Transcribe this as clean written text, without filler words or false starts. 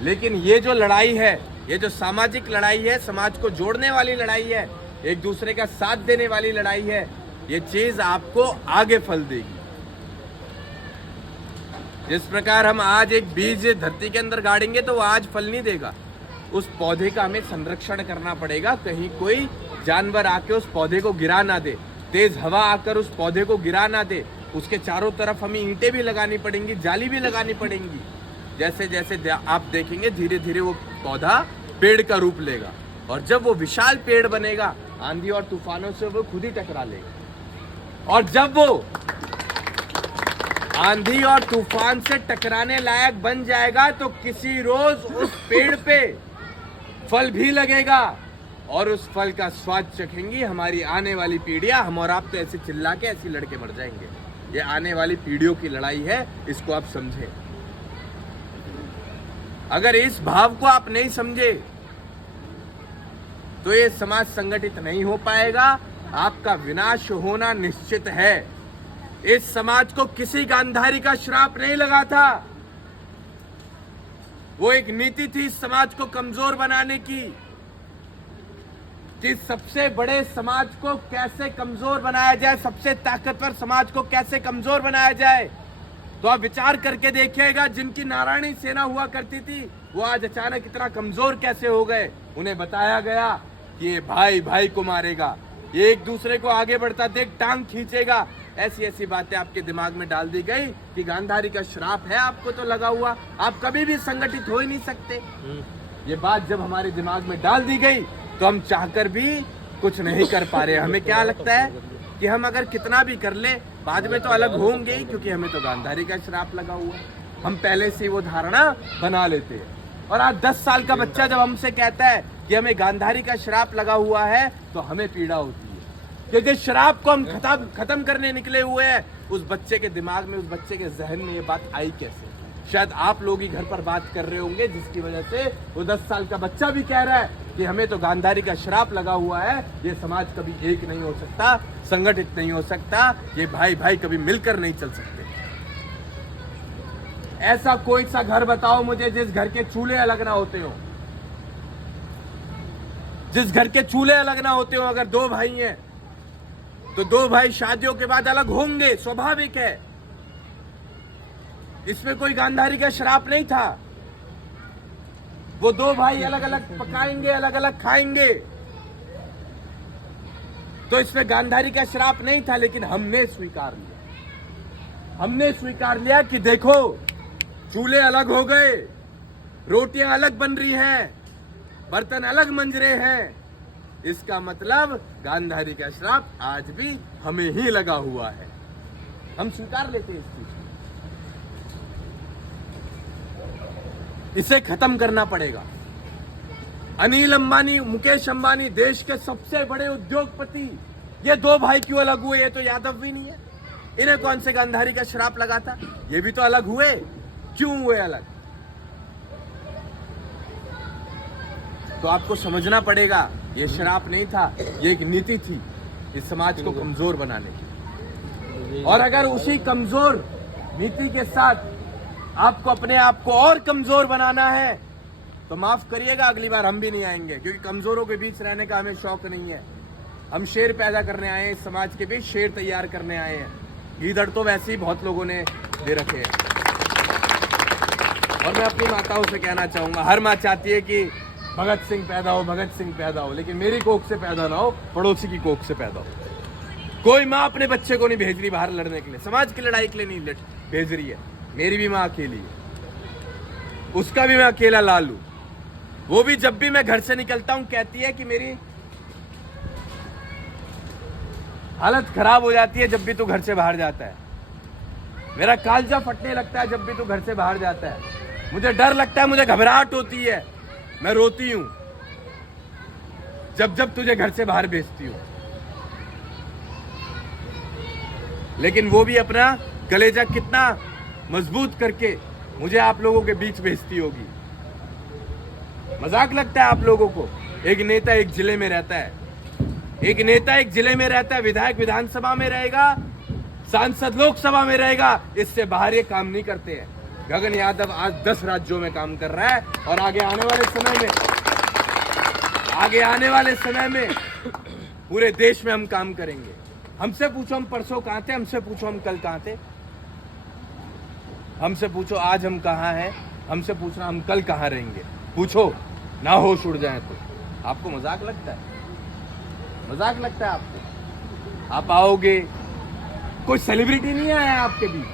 लेकिन ये जो लड़ाई है, ये जो सामाजिक लड़ाई है, समाज को जोड़ने वाली लड़ाई है, एक दूसरे का साथ देने वाली लड़ाई है, ये चीज आपको आगे फल देगी। जिस प्रकार हम आज एक बीज धरती के अंदर गाड़ेंगे तो वो आज फल नहीं देगा, उस पौधे का हमें संरक्षण करना पड़ेगा, कहीं कोई जानवर आके उस पौधे को गिरा ना दे, तेज हवा आकर उस पौधे को गिरा ना दे, उसके चारों तरफ हमें ईंटें भी लगानी पड़ेंगी, जाली भी लगानी पड़ेंगी। जैसे जैसे आप देखेंगे धीरे धीरे वो पौधा पेड़ का रूप लेगा, और जब वो विशाल पेड़ बनेगा आंधी और तूफानों से वो खुद ही टकरा लेगा, और जब वो आंधी और तूफान से टकराने लायक बन जाएगा तो किसी रोज उस पेड़ पे फल भी लगेगा, और उस फल का स्वाद चखेंगी हमारी आने वाली पीढ़ियां। हम और आप तो ऐसे चिल्ला के ऐसे लड़के मर जाएंगे। ये आने वाली पीढ़ियों की लड़ाई है, इसको आप समझें। अगर इस भाव को आप नहीं समझे तो ये समाज संगठित नहीं हो पाएगा, आपका विनाश होना निश्चित है। इस समाज को किसी गांधारी का श्राप नहीं लगा था, वो एक नीति थी इस समाज को कमजोर बनाने की, कि सबसे बड़े समाज को कैसे कमजोर बनाया जाए, सबसे ताकतवर समाज को कैसे कमजोर बनाया जाए। तो आप विचार करके देखिएगा, जिनकी नारायणी सेना हुआ करती थी वो आज अचानक इतना कमजोर कैसे हो गए। उन्हें बताया गया कि ये भाई भाई को मारेगा, ये एक दूसरे को आगे बढ़ता देख टांग खींचेगा। ऐसी ऐसी बातें आपके दिमाग में डाल दी गई कि गांधारी का श्राप है आपको तो लगा हुआ, आप कभी भी संगठित हो ही नहीं सकते। ये बात जब हमारे दिमाग में डाल दी गई तो हम चाहकर भी कुछ नहीं कर पा रहे। हमें क्या लगता है कि हम अगर कितना भी कर ले बाद में तो अलग होंगे ही, क्योंकि हमें तो गांधारी का श्राप लगा हुआ है। हम पहले से वो धारणा बना लेते हैं। और आज 10 साल का बच्चा जब हमसे कहता है कि हमें गांधारी का श्राप लगा हुआ है तो हमें पीड़ा होती है, क्योंकि श्राप को हम खत्म करने निकले हुए हैं। उस बच्चे के दिमाग में, उस बच्चे के जहन में ये बात आई कैसे? शायद आप लोग ही घर पर बात कर रहे होंगे, जिसकी वजह से वो 10 साल का बच्चा भी कह रहा है कि हमें तो गांधारी का श्राप लगा हुआ है, ये समाज कभी एक नहीं हो सकता, संगठित नहीं हो सकता, ये भाई भाई कभी मिलकर नहीं चल सकते। ऐसा कोई सा घर बताओ मुझे जिस घर के चूल्हे अलग ना होते हो, जिस घर के चूल्हे अलग ना होते हो। अगर 2 भाई हैं तो 2 भाई शादियों के बाद अलग होंगे, स्वाभाविक है। इसमें कोई गांधारी का श्राप नहीं था। वो 2 भाई अलग अलग पकाएंगे, अलग अलग खाएंगे, तो इसमें गांधारी का श्राप नहीं था। लेकिन हमने स्वीकार लिया कि देखो चूल्हे अलग हो गए, रोटियां अलग बन रही हैं, बर्तन अलग मंज रहे हैं, इसका मतलब गांधारी का श्राप आज भी हमें ही लगा हुआ है। हम स्वीकार लेते हैं इस चीज को। इसे खत्म करना पड़ेगा। अनिल अंबानी, मुकेश अंबानी, देश के सबसे बड़े उद्योगपति, ये 2 भाई क्यों अलग हुए? ये तो यादव भी नहीं है, इन्हें कौन से गांधारी का श्राप लगा था? ये भी तो अलग हुए, क्यों हुए अलग? तो आपको समझना पड़ेगा, ये श्राप नहीं था, ये एक नीति थी इस समाज को कमजोर बनाने की। और अगर उसी कमजोर नीति के साथ आपको अपने आप को और कमजोर बनाना है तो माफ करिएगा, अगली बार हम भी नहीं आएंगे, क्योंकि कमजोरों के बीच रहने का हमें शौक नहीं है। हम शेर पैदा करने आए हैं, इस समाज के बीच शेर तैयार करने आए हैं। गीदड़ तो वैसे ही बहुत लोगों ने दे रखे हैं। और मैं अपनी माताओं से कहना चाहूंगा, हर माँ चाहती है कि भगत सिंह पैदा हो, भगत सिंह पैदा हो, लेकिन मेरी कोख से पैदा ना हो, पड़ोसी की कोख से पैदा हो। कोई माँ अपने बच्चे को नहीं भेज रही बाहर लड़ने के लिए, समाज की लड़ाई के लिए नहीं भेज रही है। मेरी भी माँ अकेली है, उसका भी मैं अकेला लाल हूं। वो भी जब भी मैं घर से निकलता हूं कहती है कि मेरी हालत खराब हो जाती है जब भी तू घर से बाहर जाता है, मेरा कालजा फटने लगता है जब भी तू घर से बाहर जाता है, मुझे डर लगता है, मुझे घबराहट होती है, मैं रोती हूं जब जब तुझे घर से बाहर भेजती हूं। लेकिन वो भी अपना कलेजा कितना मजबूत करके मुझे आप लोगों के बीच भेजती होगी। मजाक लगता है आप लोगों को? एक नेता एक जिले में रहता है, एक नेता एक जिले में रहता है, विधायक विधानसभा में रहेगा, सांसद लोकसभा में रहेगा, इससे बाहर ये काम नहीं करते हैं। गगन यादव आज 10 राज्यों में काम कर रहा है और आगे आने वाले समय में पूरे देश में हम काम करेंगे। हमसे पूछो हम परसों कहाँ थे, हमसे पूछो हम कल कहाँ थे, हमसे पूछो आज हम कहाँ हैं, हमसे पूछना हम कल कहाँ रहेंगे। पूछो ना होश उड़ जाए तो। आपको मजाक लगता है? मजाक लगता है आपको? आप आओगे, कोई सेलिब्रिटी नहीं आया आपके बीच,